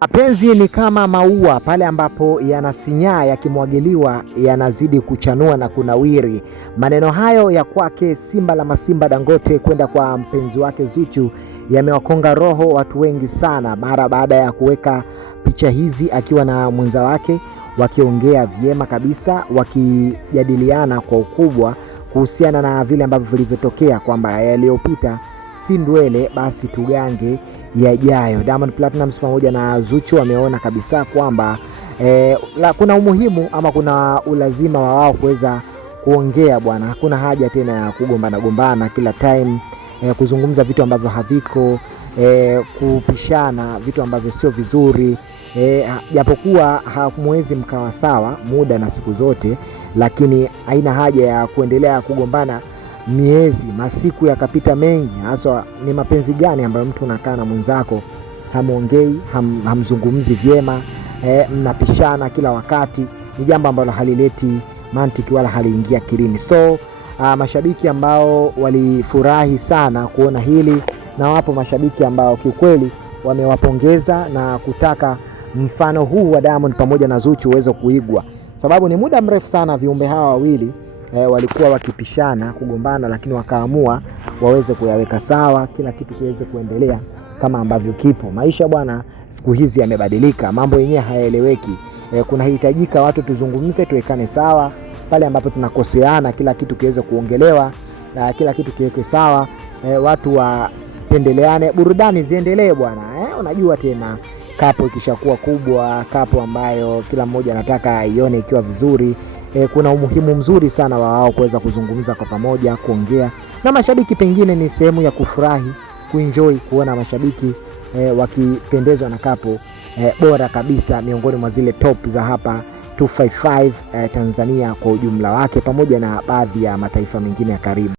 Mapenzi ni kama maua, pale ambapo yanasinyaa yakimwagiliwa yanazidi kuchanua na kunawiri. Maneno hayo ya kwake Simba la Masimba Dangote kwenda kwa mpenzi wake Zuchu yamewakonga roho watu wengi sana, mara baada ya kuweka picha hizi akiwa na mwenza wake, wakiongea vyema kabisa, wakijadiliana kwa ukubwa kuhusiana na vile ambavyo vilivyotokea, kwamba yaliyopita si ndwele basi tugange yajayo. Diamond Platnumz pamoja na Zuchu wameona kabisa kwamba kuna umuhimu ama kuna ulazima wa wao kuweza kuongea bwana. Hakuna haja tena ya kugombana kila time, kuzungumza vitu ambavyo haviko, kupishana vitu ambavyo sio vizuri. Japokuwa hamwezi mkawa sawa muda na siku zote, lakini haina haja ya kuendelea kugombana miezi, masiku yakapita mengi. Hasa ni mapenzi gani ambayo mtu unakaa na mwenzako hamuongei, hamzungumzi vyema, mnapishana kila wakati? Ni jambo ambalo halileti mantiki wala haliingia akilini. So mashabiki ambao walifurahi sana kuona hili, na wapo mashabiki ambao kiukweli wamewapongeza na kutaka mfano huu wa Diamond pamoja na Zuchu uweze kuigwa, sababu ni muda mrefu sana viumbe hawa wawili walikuwa wakipishana, kugombana, lakini wakaamua waweze kuyaweka sawa, kila kitu kiweze kuendelea kama ambavyo kipo. Maisha bwana siku hizi yamebadilika, mambo yenyewe hayaeleweki. Kuna hitajika watu tuzungumze, tuwekane sawa pale ambapo tunakoseana, kila kitu kiweze kuongelewa na kila kitu kiweke sawa, watu wapendeleane, burudani ziendelee bwana. Unajua tena kapo ikishakuwa kubwa, kapo ambayo kila mmoja anataka aione ikiwa vizuri, kuna umuhimu mzuri sana wa wao kuweza kuzungumza kwa pamoja, kuongea na mashabiki. Pengine ni sehemu ya kufurahi, kuenjoy, kuona mashabiki wakipendezwa na kapo bora kabisa miongoni mwa zile top za hapa 255 Tanzania kwa ujumla wake, pamoja na baadhi ya mataifa mengine ya karibu.